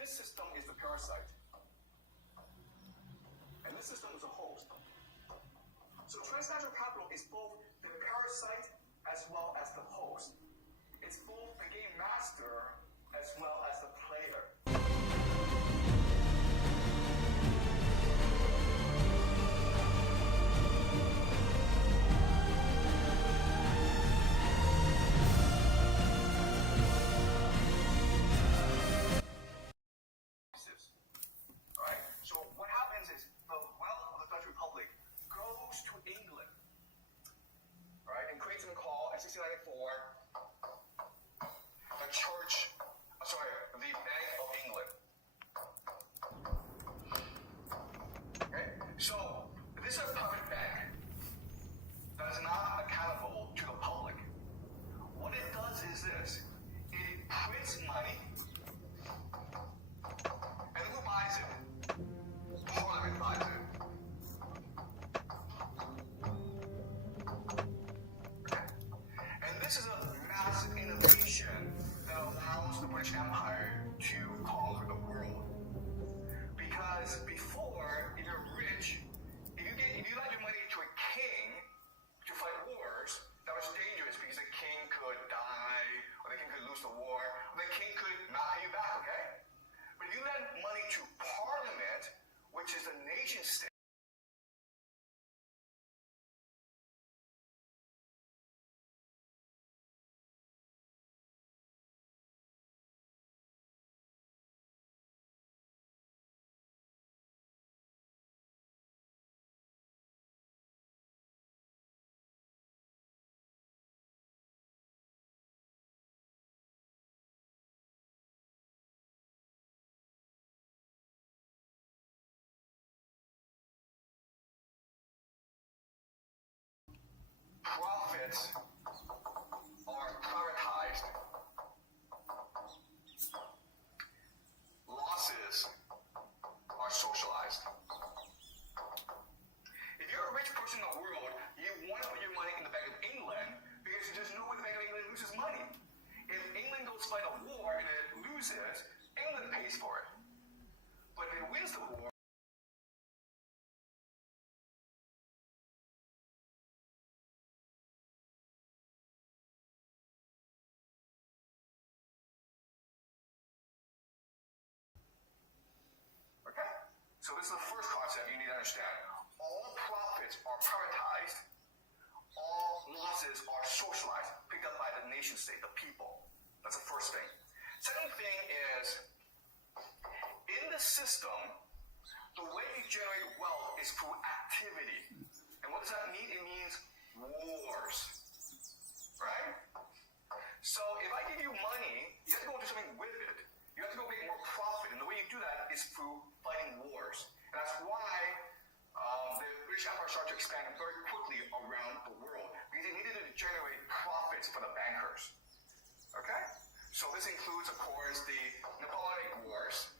This system is the parasite. And this system is a host. So transnational capital is both the parasite as well as the host. It's both the game master as well as the player. Alright? So what happens is the wealth of the Dutch Republic goes to England. Alright? And creates something called in 1694 the Bank of England. Okay? So this is a public bank that is not accountable to the public. What it does is this. It prints money. And who buys it? Parliament buys it. Okay? And this is a massive innovation that allows the British Empire to conquer the world. Because before, if you're rich, if you lent your money to a king to fight wars, that was dangerous because the king could die, or the king could lose the war, or the king could not pay you back, okay? But if you lend money to Parliament, which is a nation state, profits are privatized. Losses are socialized. If you're a rich person in the world, you want to put your money in the Bank of England because there's no way the Bank of England loses money. If England goes fight a war and it loses, England pays for it. But if it wins the war, okay? So this is the first concept you need to understand. All profits are privatized. All losses are socialized, picked up by the nation state, the people. That's the first thing. Second thing is, in the system, the way you generate wealth is through activity. And what does that mean? It means wars. Right? So if I give you money, you have to go do something with it. You have to go make more profit. And the way you do that is through fighting wars. And that's why the British Empire started to expand very quickly around the world. Because they needed to generate profits for the bankers. Okay? So this includes, of course, the Napoleonic Wars,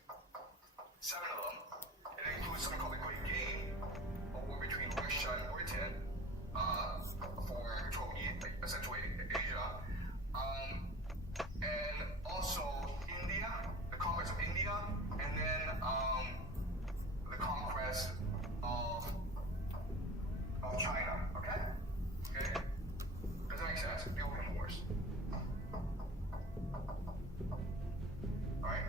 7 of them. It includes something called the Great Game, a war between Russia and Britain for control of essentially Asia. And also India, the conquest of India, and then the conquest of China. Okay? Okay? Does that make sense? The Opium Wars. Alright?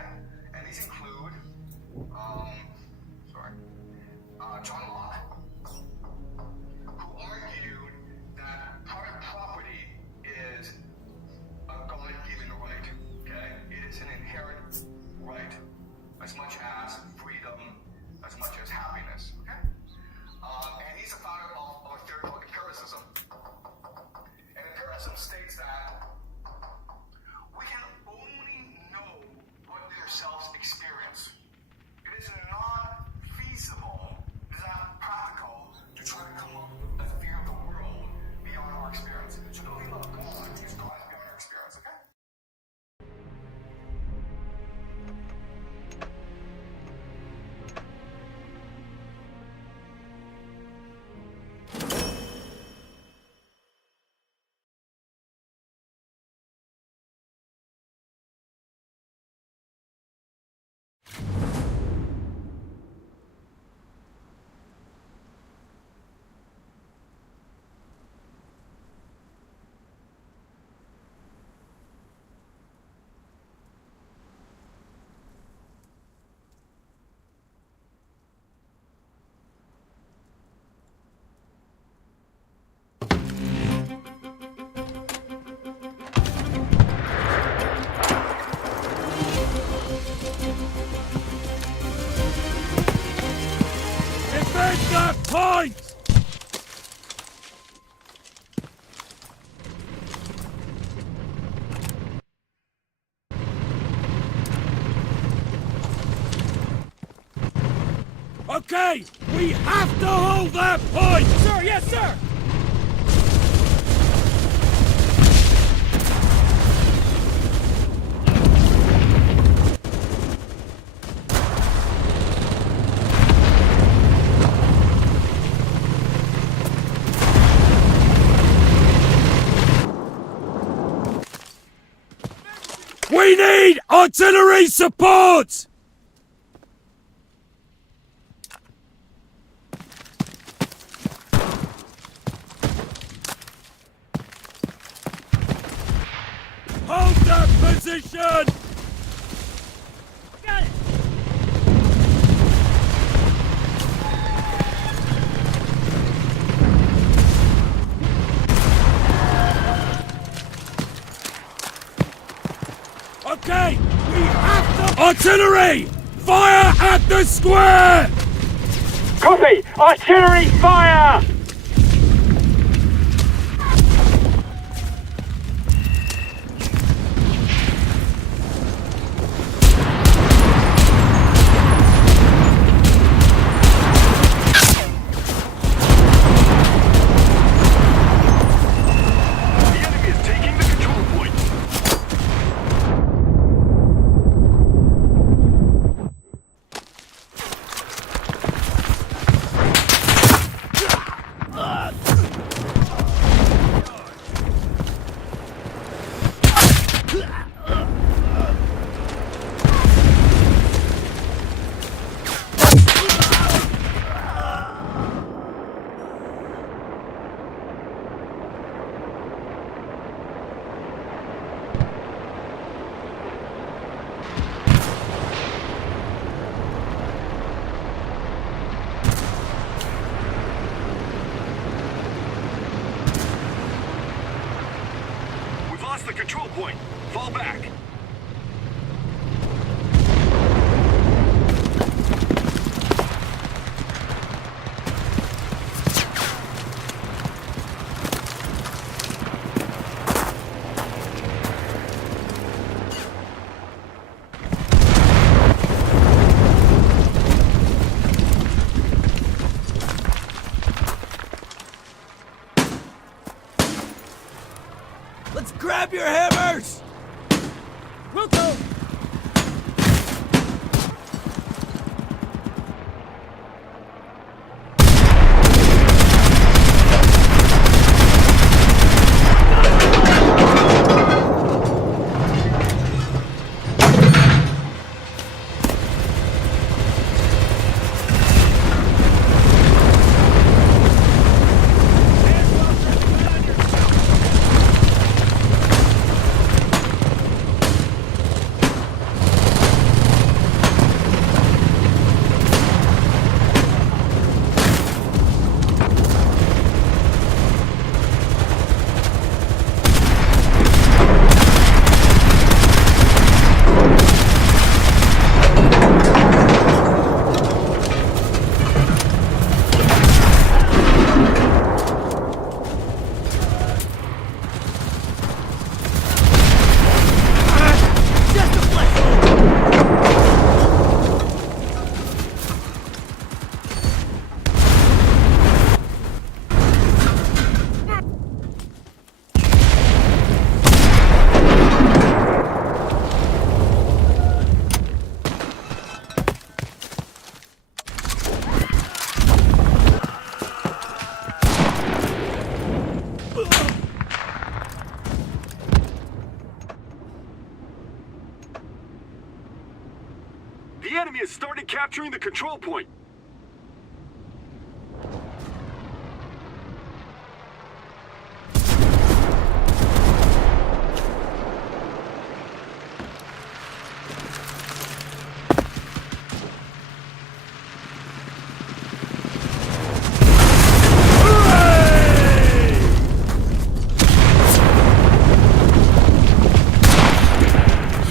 okay? And these include, John Locke, who argued that private property is a God-given right, okay? It is an inherent right, as much as freedom, as much as happiness, okay? And he's the founder of a theory called empiricism. And empiricism states that we can only know what we ourselves experience. It is not feasible, it is not practical to try to come up with a fear of the world beyond our experience. So don't think about God, because God is beyond our experience, okay? Defend that point! Okay, we have to hold that point! Sir, yes, sir! We need artillery support! Hold that position! Got it! Okay, we have to... Artillery! Fire at the square! Copy! Artillery fire! The enemy is taking the control point. We've lost the control point. Fall back. Let's grab your hammers! The enemy has started capturing the control point.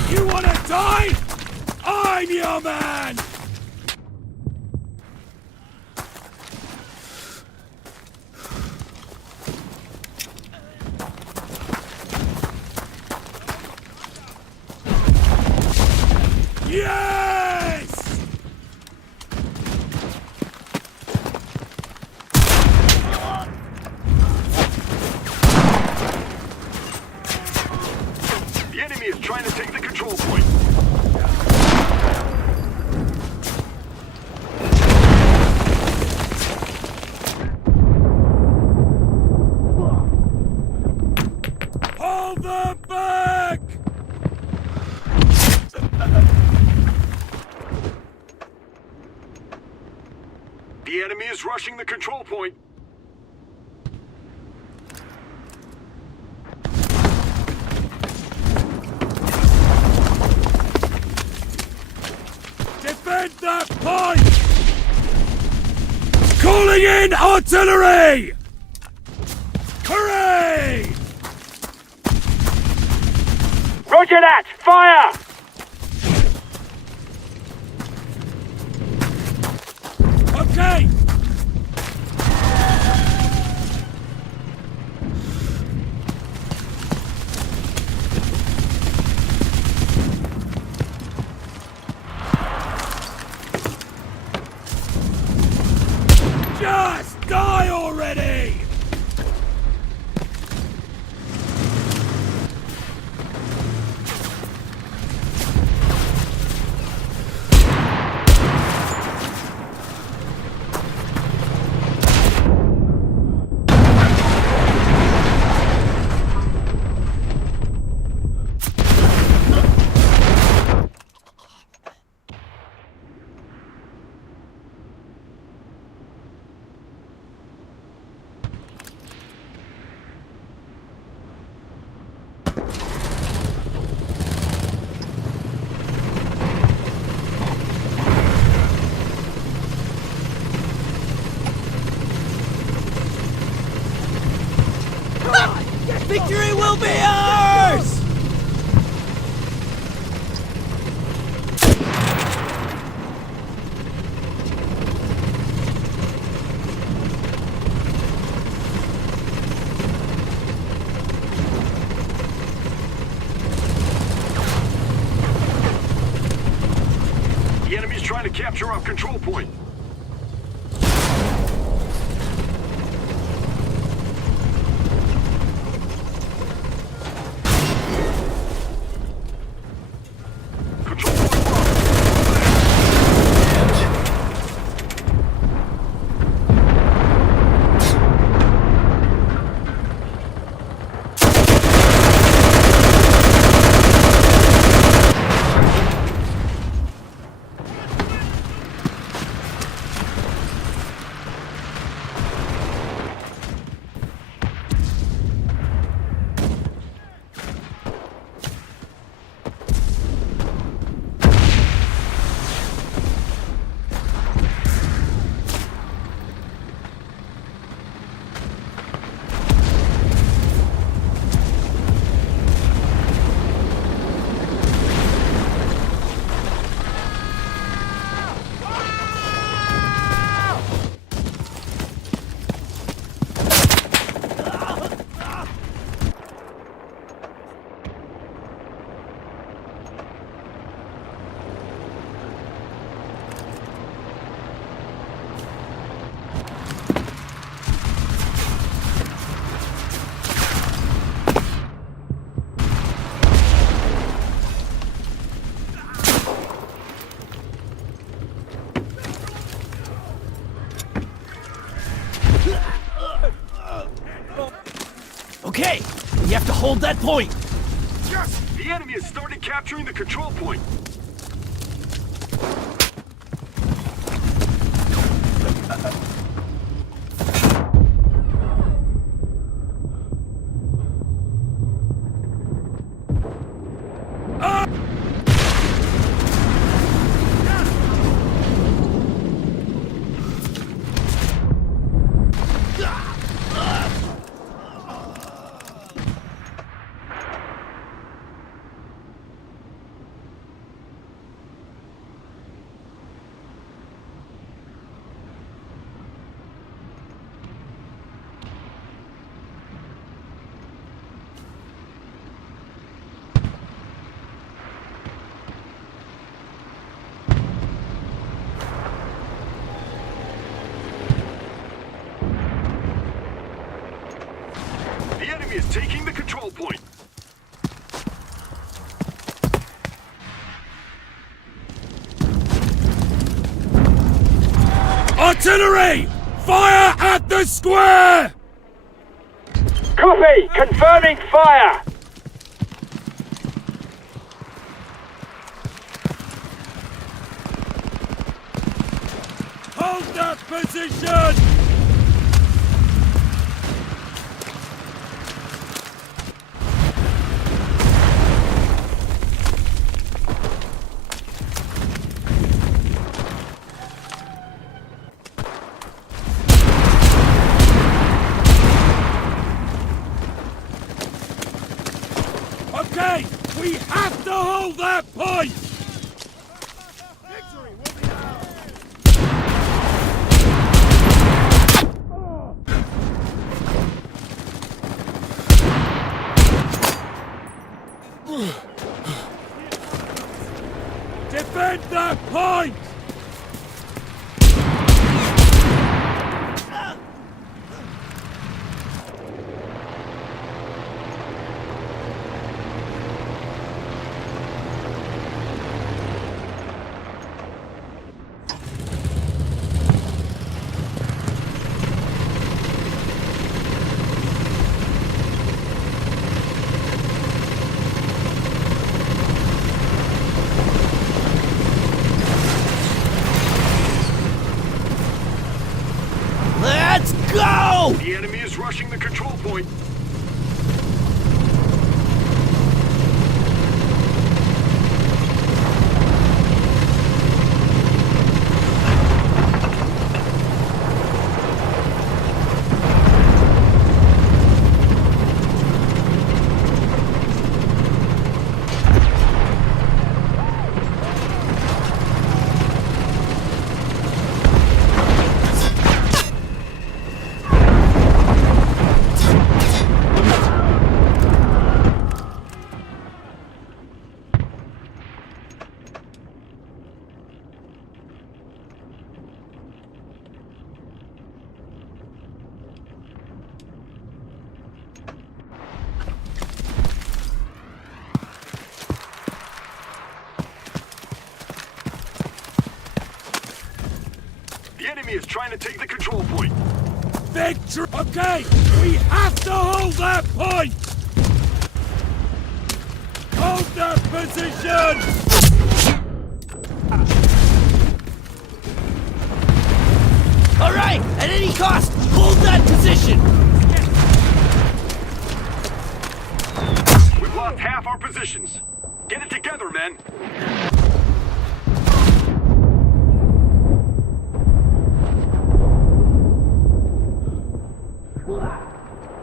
You wanna die? I'm your man! Yes! The enemy is trying to take the control point. Hold them back! The enemy is rushing the control point. Defend that point! Calling in artillery! Hooray! Roger that! Fire! Okay! Just die already! Victory will be ours! The enemy's trying to capture our control point. Control point Okay, we have to hold that point. Yes! The enemy has started capturing the control point. is taking the control point. Artillery! Fire at the square! Copy! Confirming fire! Hold that position! Okay, we have to hold that point! Victory will be ours! Defend that point! Let's go! The enemy is rushing the control point. The enemy is trying to take the control point. Victory! Okay, we have to hold that point! Hold that position! All right, at any cost, hold that position! We've lost half our positions. Get it together, men.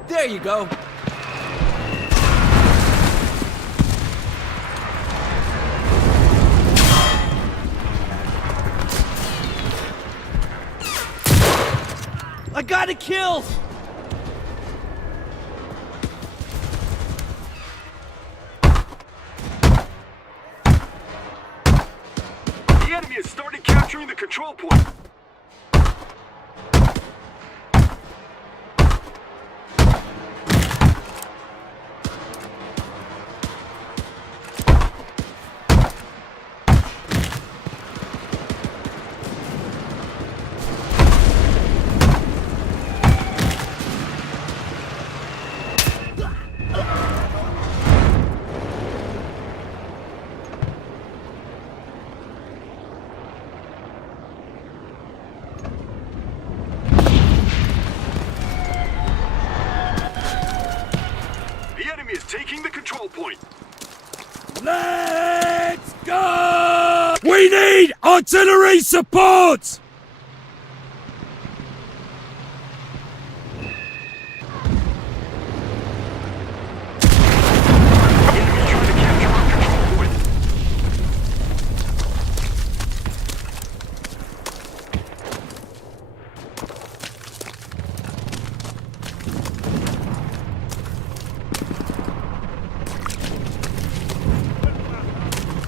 There you go. I got a kill! The enemy has started capturing the control point. Is taking the control point. Let's go! We need artillery support! The enemy is trying to capture our control point.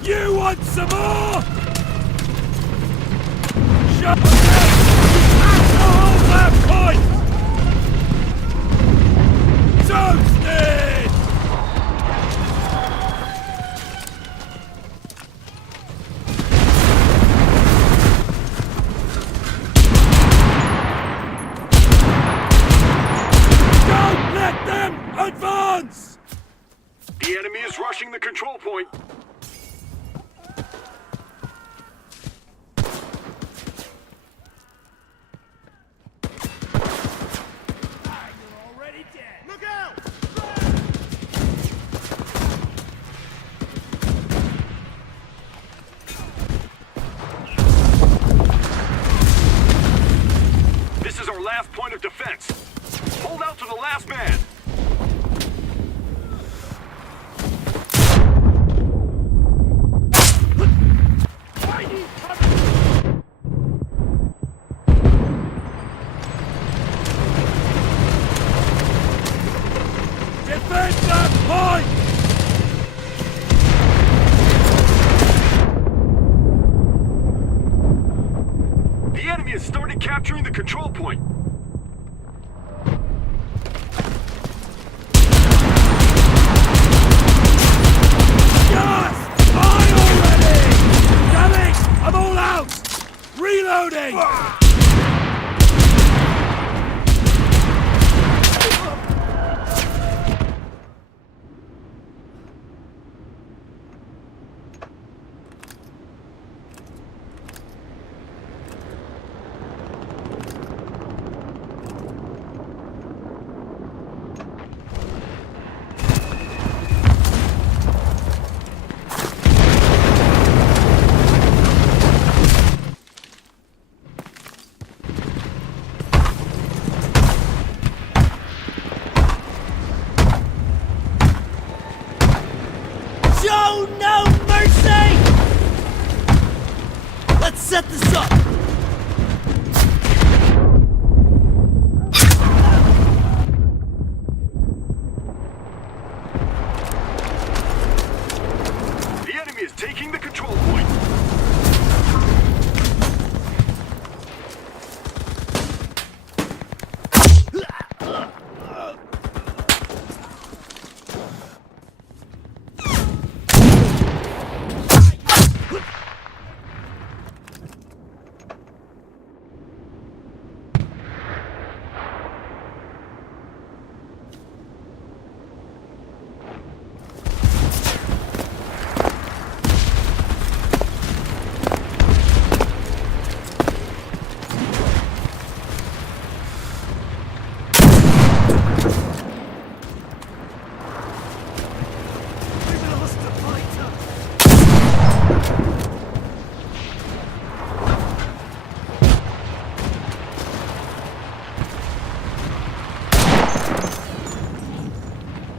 You want some more? Shut up! Hold that point! Toast it! enemy has started capturing the control point. Yes! Fire already! Damn it! I'm all out! Reloading! Show no mercy! Let's set this up! The enemy is taking the control point.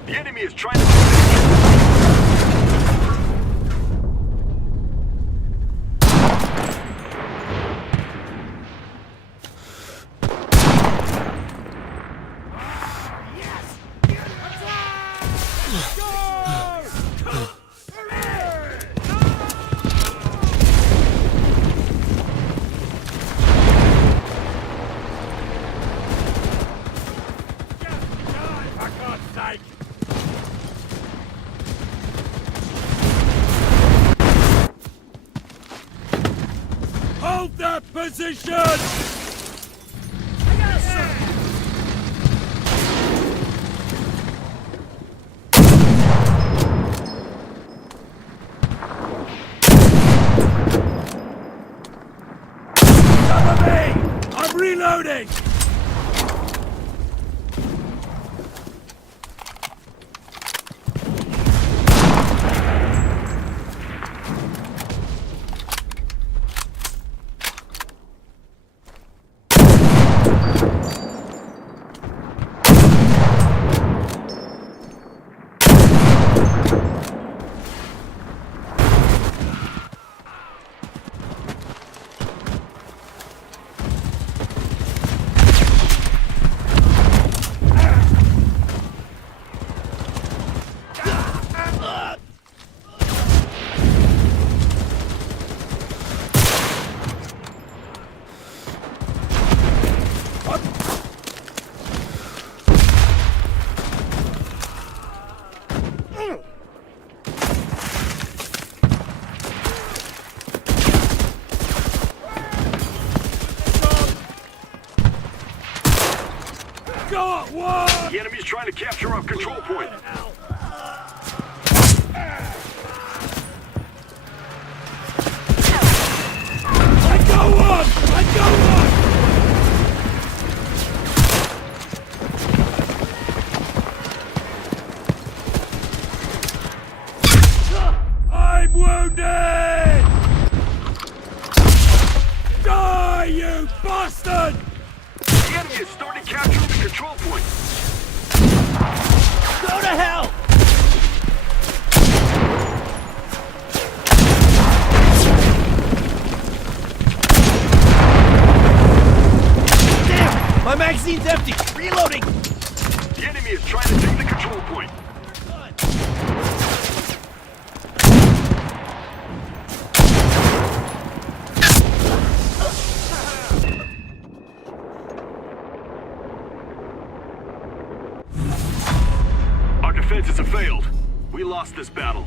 The enemy is trying to... Hold that position! Cover me! I'm reloading! Got one! The enemy's trying to capture our control point. I got one! I got one! I'm wounded! Die, you bastard! The enemy has started capturing the control point. Go to hell! Damn! My magazine's empty! Reloading! The enemy is trying to take the control point. lost this battle.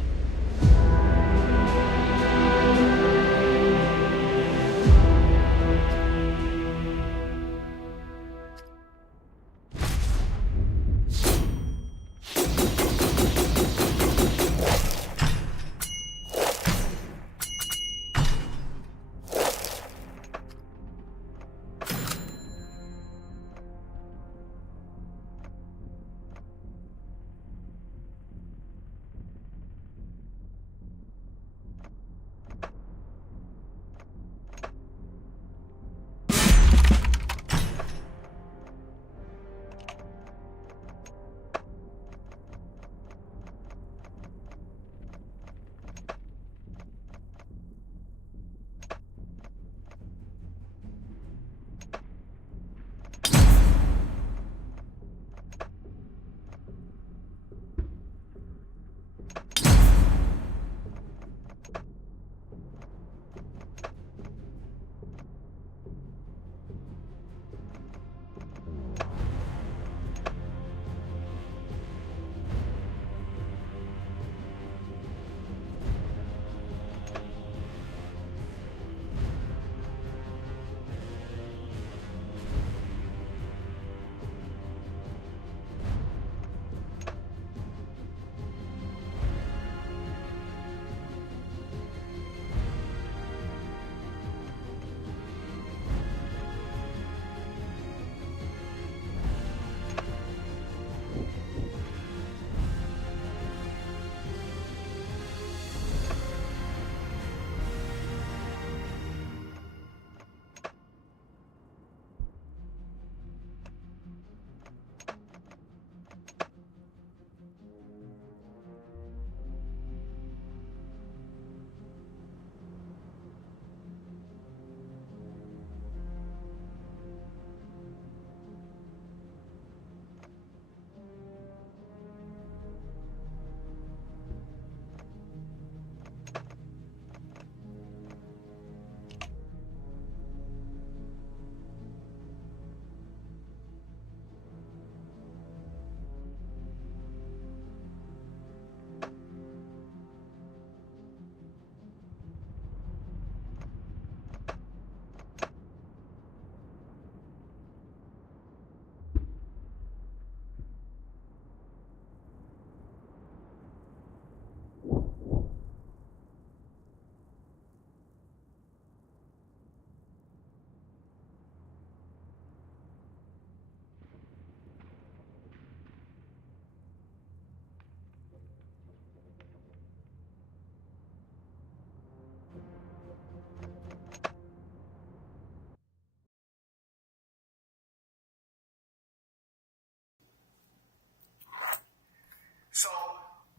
So,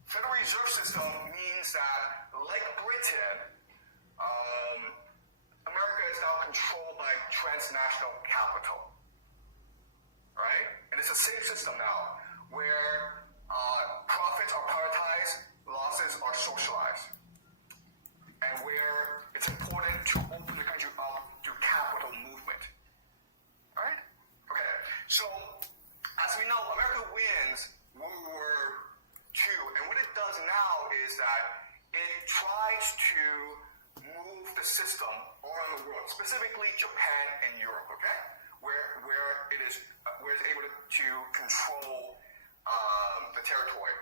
Federal Reserve System means that, like Britain, America is now controlled by transnational capital, right? And it's the same system now, where profits are privatized, losses are socialized, and where it's important to open the country up to capital movement, right? Okay, so as we know, America wins World War II, and what it does now is that it tries to move the system around the world, specifically Japan and Europe, okay? Where it's able to control the territory.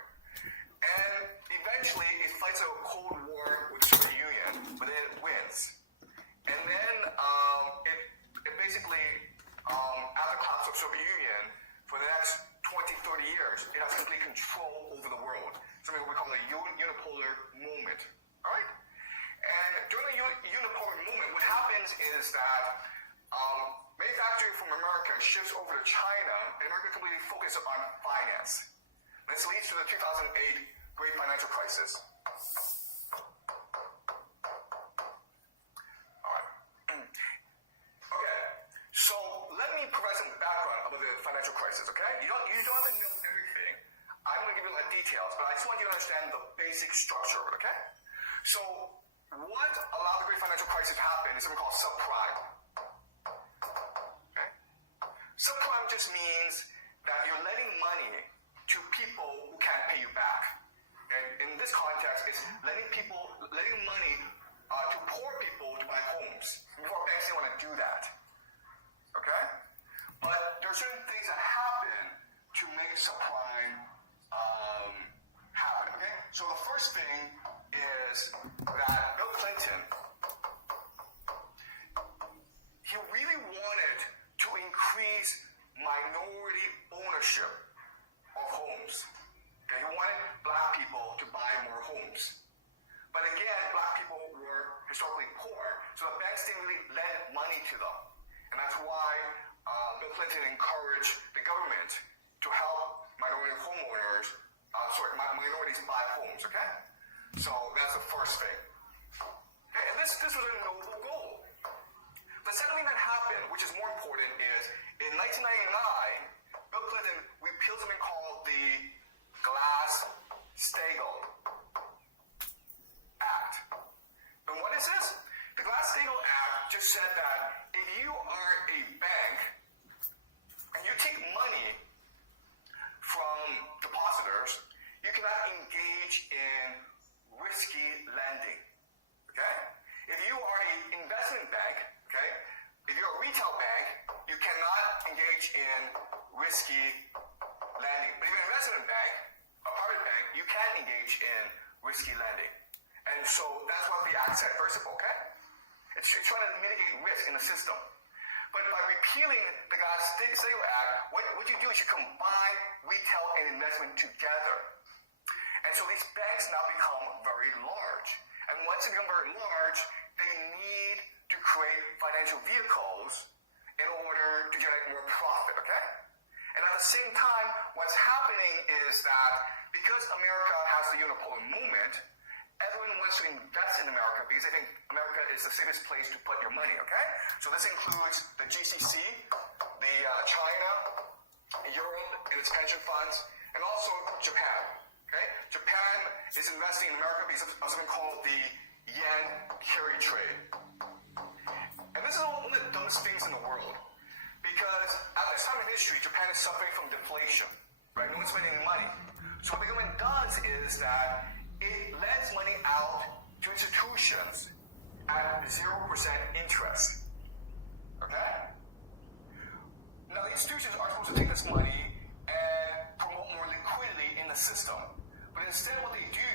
And eventually it fights a Cold War with the Soviet Union, but then it wins. And then it basically, after the collapse of the Soviet Union, for the next 20, 30 years, it has complete control over the world. Something we call the unipolar moment, all right? And during the unipolar moment, what happens is that manufacturing from America shifts over to China, and America completely focuses on finance. This leads to the 2008 Great Financial Crisis. All right. Okay, so let me provide some background about the financial crisis, okay? You don't have to know everything. I'm going to give you a lot of details, but I just want you to understand the basic structure of it, okay? So what allowed the Great Financial Crisis to happen is something called subprime. Okay? Subprime just means that you're lending money to people who can't pay you back. Okay? In this context, it's lending money to poor people to buy homes. Before banks didn't want to do that. Okay? But there are certain things that happen to make subprime happen. Okay? So the first thing is that Bill Clinton, he really wanted to increase minority ownership of homes. Okay? He wanted black people to buy more homes. But again, black people were historically poor, so the banks didn't really lend money to them. And that's why Bill Clinton encouraged the government to help minorities buy homes, okay? So that's the first thing. Okay, and this was a noble goal. The second thing that happened, which is more important, is in 1999, Bill Clinton repealed something called the Glass-Steagall Act. And what is this? The Glass-Steagall Act just said that if you are a bank and you take money from depositors, you cannot engage in risky lending. Okay? If you are an investment bank, okay, if you're a retail bank, you cannot engage in risky lending. But if you're an investment bank, a private bank, you can engage in risky lending. And so that's what the act said, first of all, okay? It's trying to mitigate risk in the system. But by repealing the Glass-Steagall Act, what you do is you combine retail and investment together. And so these banks now become very large. And once they become very large, they need to create financial vehicles in order to generate more profit, okay? And at the same time, what's happening is that because America has the unipolar movement, everyone wants to invest in America because they think America is the safest place to put your money, okay? So this includes the GCC, the China, Europe and its pension funds, and also Japan, okay? Japan is investing in America because of something called the yen carry trade. And this is one of the dumbest things in the world because at this time in history, Japan is suffering from deflation, right? No one's spending any money. So what the government does is that it lends money out to institutions at 0% interest. Okay? Now, the institutions are supposed to take this money and promote more liquidity in the system. But instead, what they do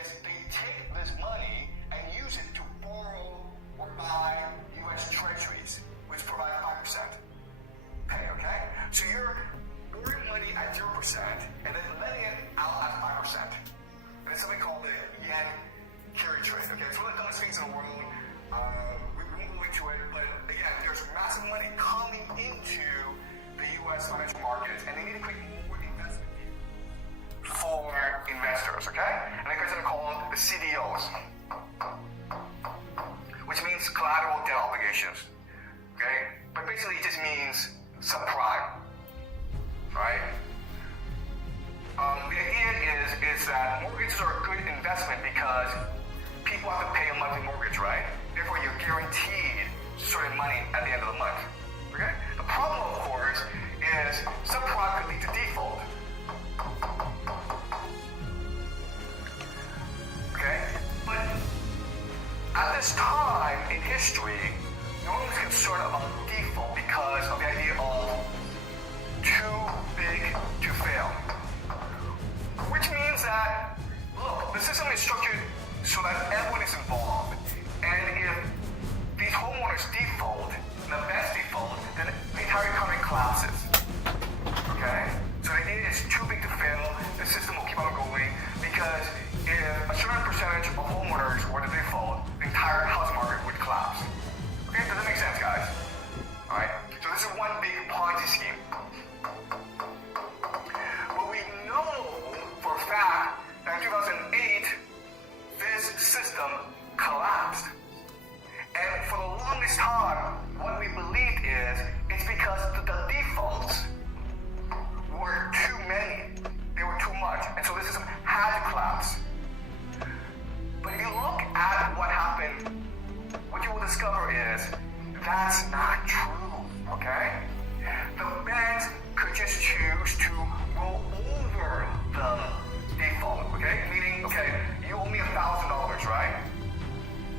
is they take this money and use it to borrow or buy U.S. treasuries, which provide 5% pay, okay? So you're borrowing money at 0% and then letting it out at 5%. And it's something called the yen carry trade. Okay, it's one of the dumbest things in the world. We won't go into it, but again, there's massive money coming into the U.S. financial markets, and they need to create more investment for investors. Okay, and they create something called the CDOs, which means collateral debt obligations. Okay, but basically it just means subprime, right? The idea is that mortgages are a good investment because people have to pay a monthly mortgage, right? Therefore, you're guaranteed certain money at the end of the month. Okay? The problem, of course, is subprime could lead to default. Okay? But at this time in history, no one was concerned about default because of the idea of too big to fail. Which means that, look, the system is structured so that everyone is involved. And if these homeowners default, the banks default, then the entire economy collapses. Okay? So the idea is too big to fail, the system will keep on going, because if a certain percentage of homeowners were to default, the entire house market would collapse. Okay? Does that make sense, guys? Alright? So this is one big Ponzi scheme. But we know for a fact that in 2008, this system collapsed. And for the longest time, what we believed is it's because the defaults were too many. They were too much. And so the system had to collapse. But if you look at what happened, what you will discover is that's not true, okay? The banks could just choose to roll over the default, okay? Meaning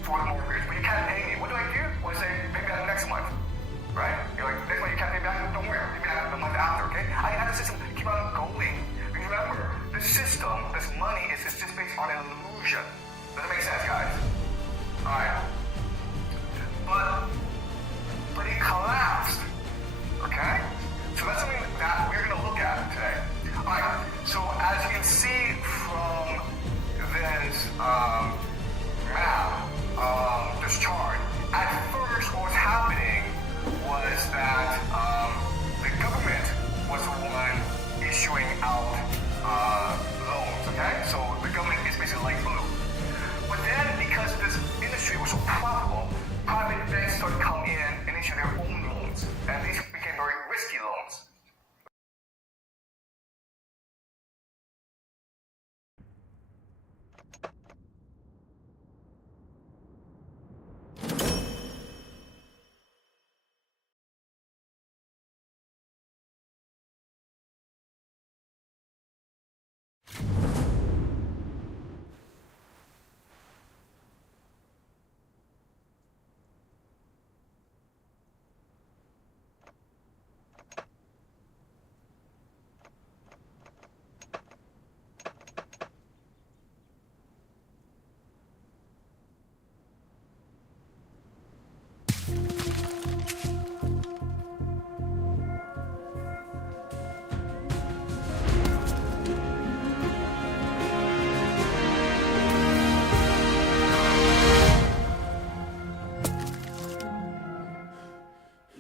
for the mortgage, but you can't pay me. What do? Well, I say, pay me back next month, right? You're like, next month you can't pay me back? Don't worry, pay me back the month after, okay? I had the system keep on going. Because remember, the system, this money is just based on an illusion. Does that make sense, guys? Alright. But it collapsed, okay? So that's something that we're going to look at today. Alright, so as you can see from this map, this chart, at first what was happening was that the government was the one issuing out loans, okay? So the government is basically light blue. But then because this industry was so profitable, private banks started to come in and issue their own loans. And these became very risky loans.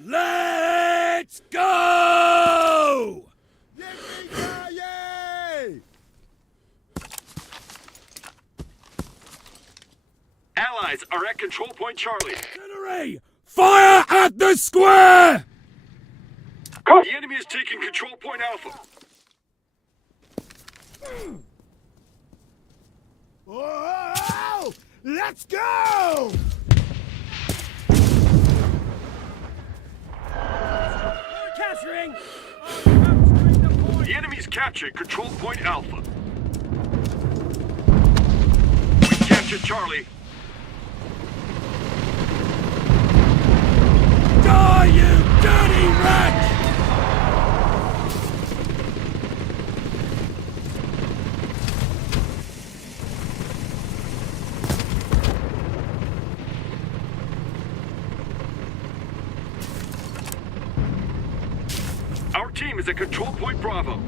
Let's go! Allies are at control point Charlie. Artillery! Fire at the square! The enemy is taking control point Alpha. Whoa! Let's go! Capturing! The enemy's captured control point Alpha. We captured Charlie. Die, you dirty rat! Our team is at control point Bravo.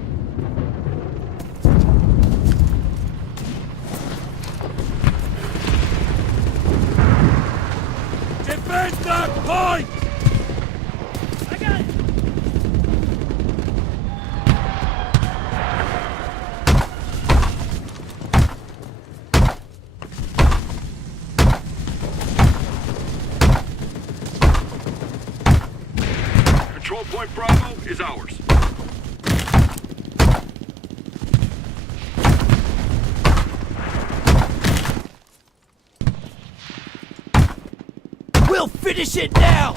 Defend that point! I got it! Control point Bravo is ours. We'll finish it now!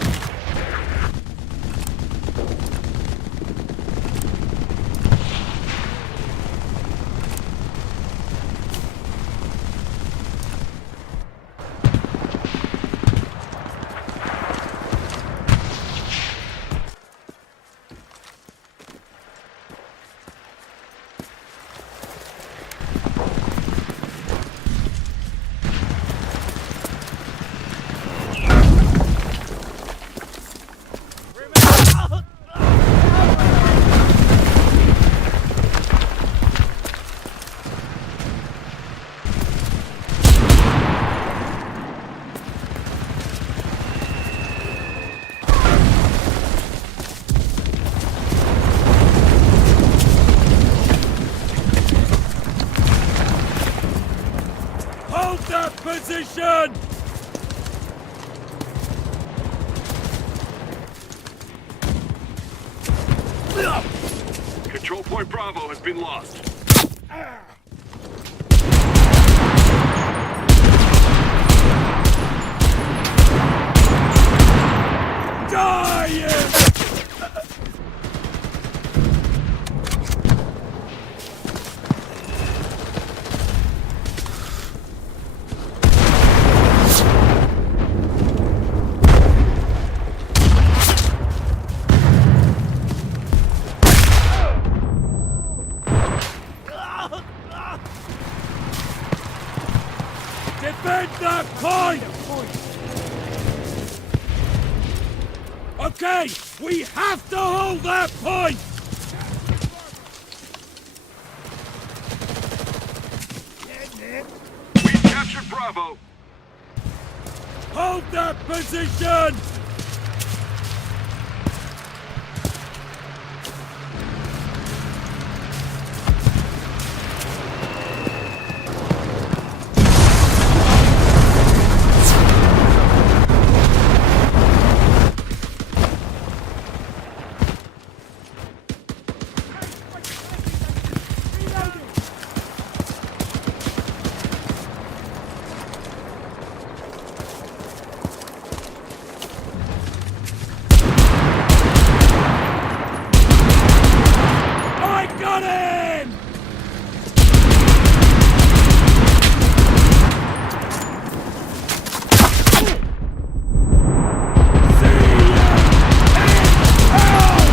Hold that position! Control point Bravo has been lost. Die, you! Okay, we have to hold that point! We've captured Bravo. Hold that position! I got him! See you in hell!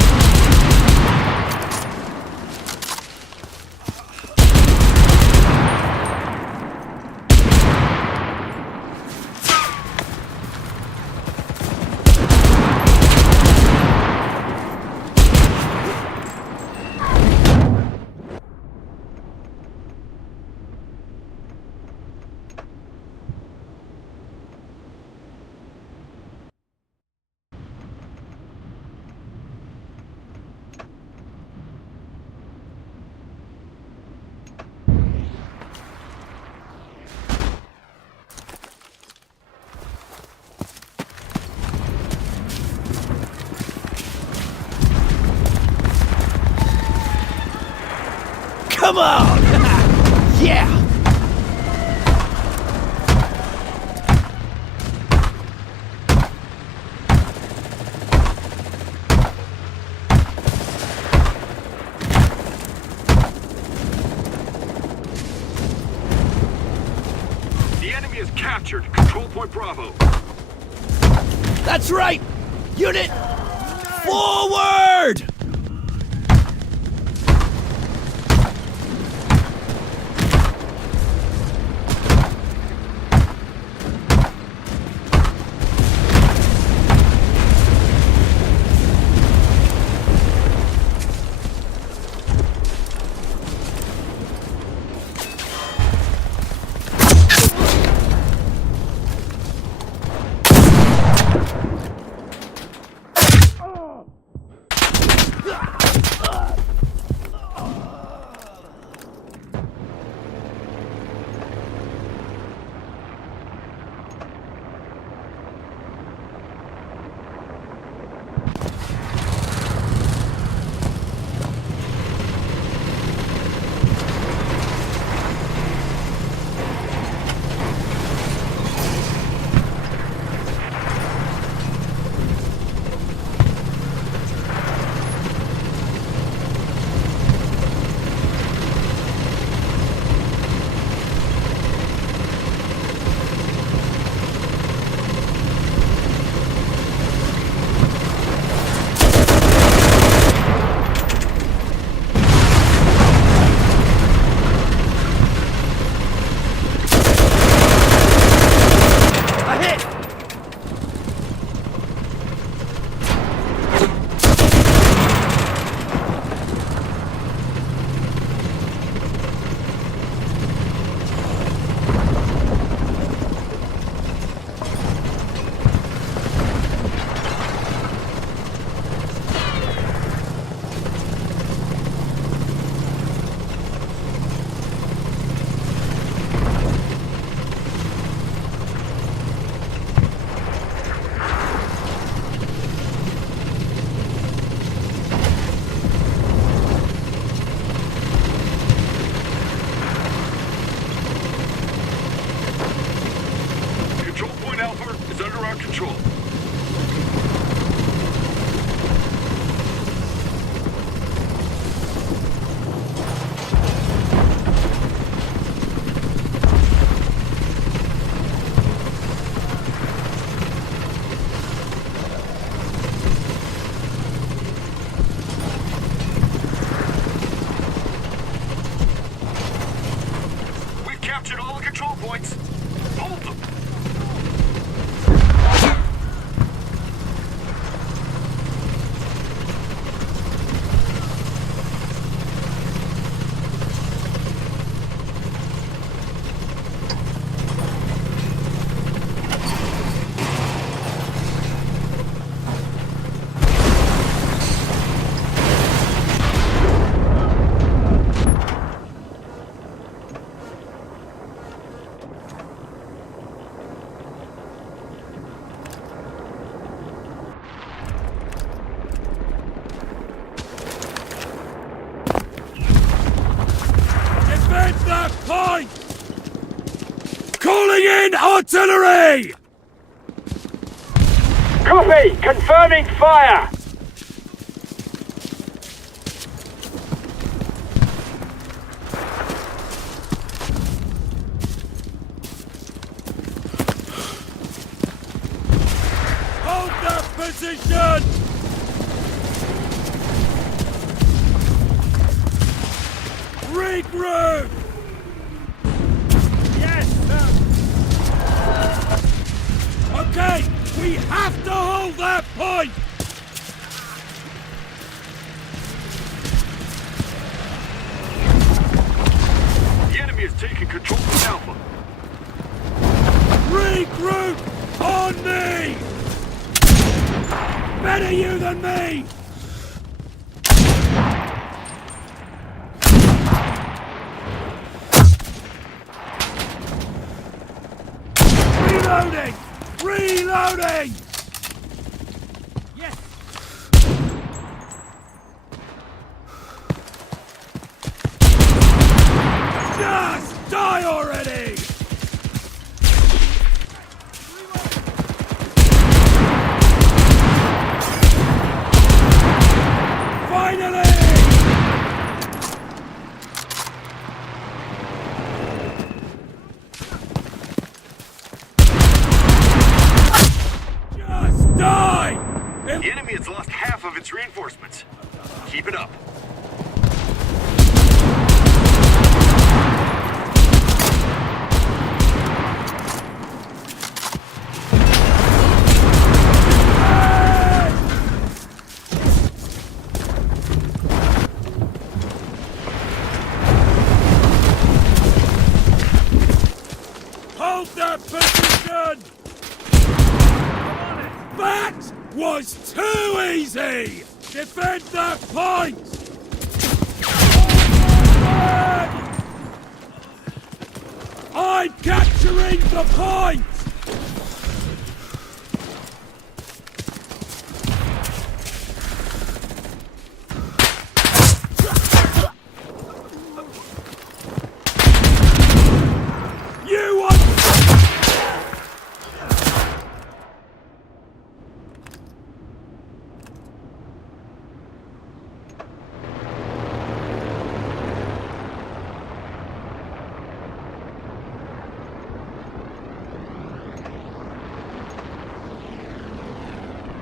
Come on! Yeah! The enemy is captured. Control point Bravo. That's right! Unit, forward! in artillery! Copy! Confirming fire! Hold that position! Regroup! Yes, sir! Okay, we have to hold that point! The enemy is taking control of Alpha. Regroup! On me! Better you than me! Reloading! Reloading! Yes! Just die already! Finally! Just die! The enemy has lost half of its reinforcements. Keep it up. Hold that position! That was too easy! Defend that point! I'm capturing the point! You want...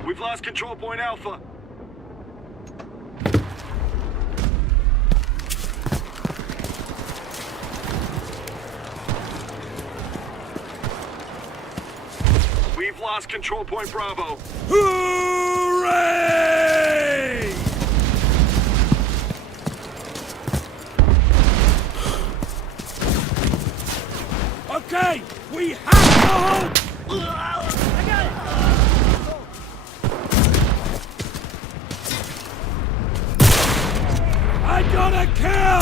We've lost control point Alpha. We've lost control point Bravo. Hooray! Okay, we have to hold... I got it! I got a kill!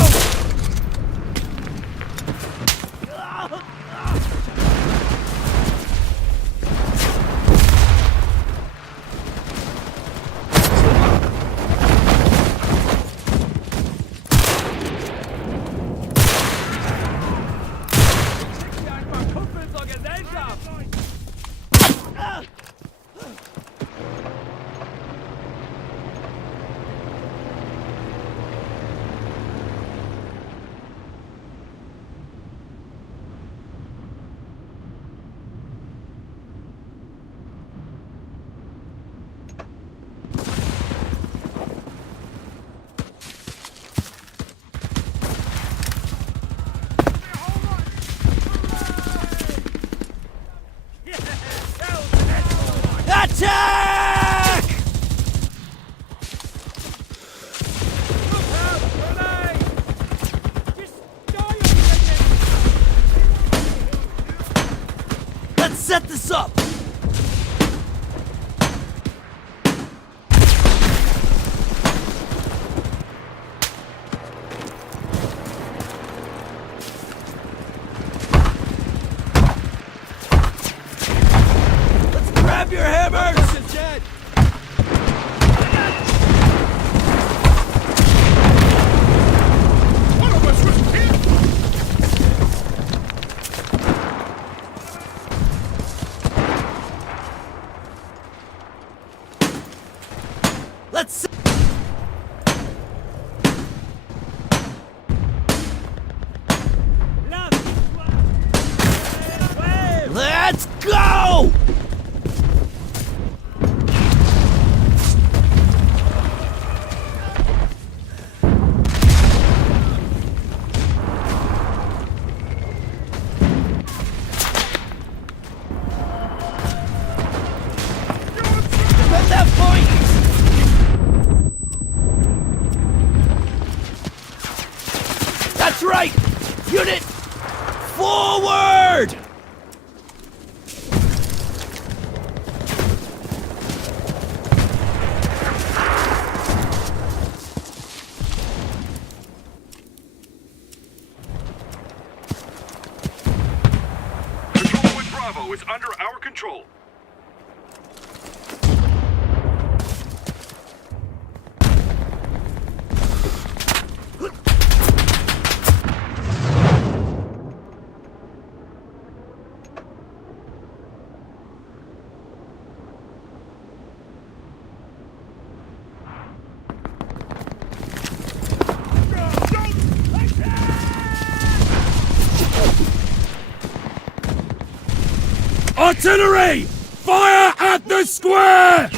Let's go! Defend that point! That's right! Unit, forward! Control point Bravo is under our control. Artillery! Fire at the square!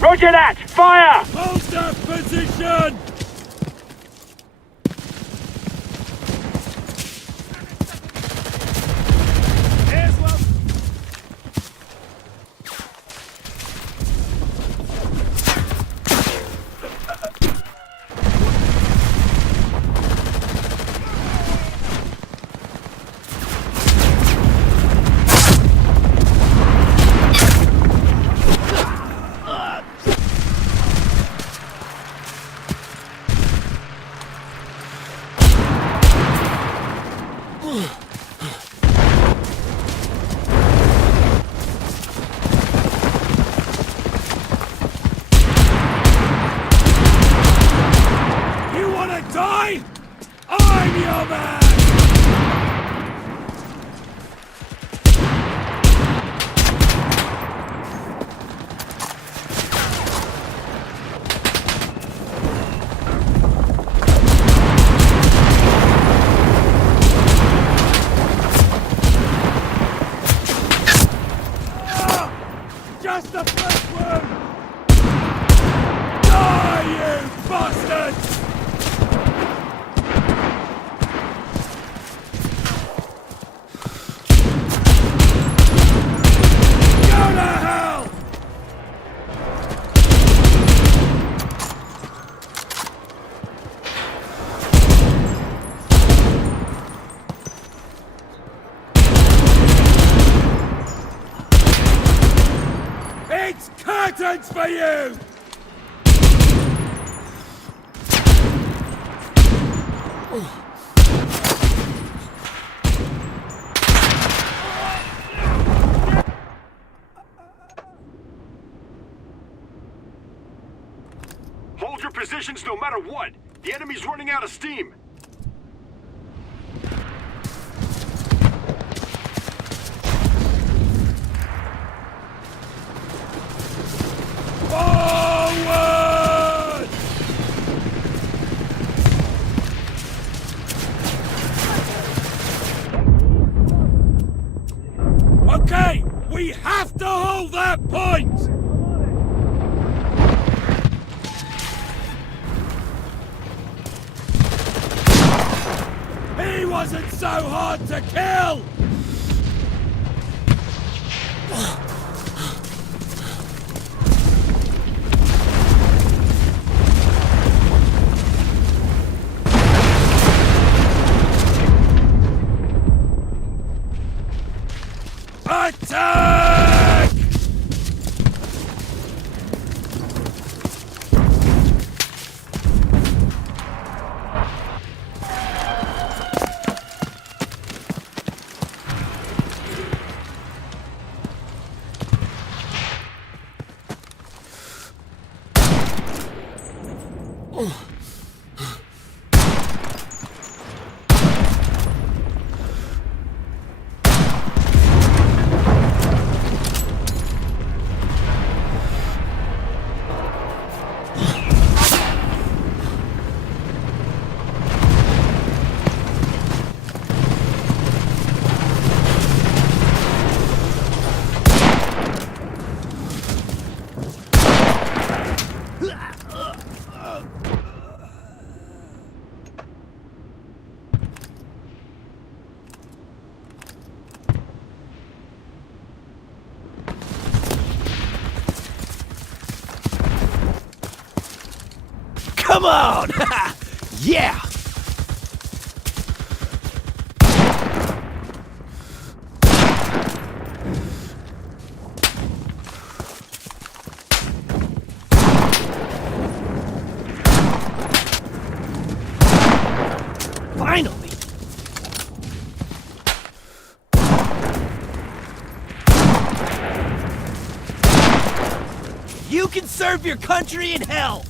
Roger that! Fire! Hold that position! Here's one. You wanna die? I'm your man! Just the first one! Die, you bastards! Go to hell! It's curtains for you! Hold your positions no matter what. The enemy's running out of steam. Forward! Okay, we have to hold that point! He wasn't so hard to kill! Attack! Come on! Yeah! Finally! You can serve your country in hell!